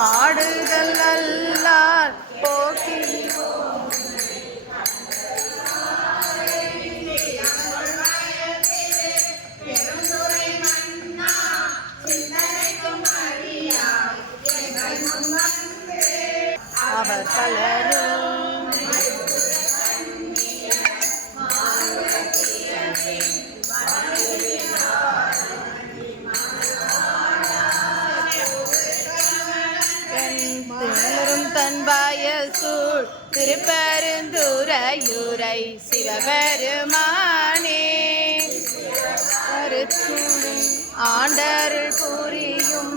ஆடுதல் அல்லார் அவர் பலரும் திணறும் தன் சூழ் திருப்பெருந்துரையுரை சிவபெருமானே. கருத்துணை ஆண்டருள் புரியும்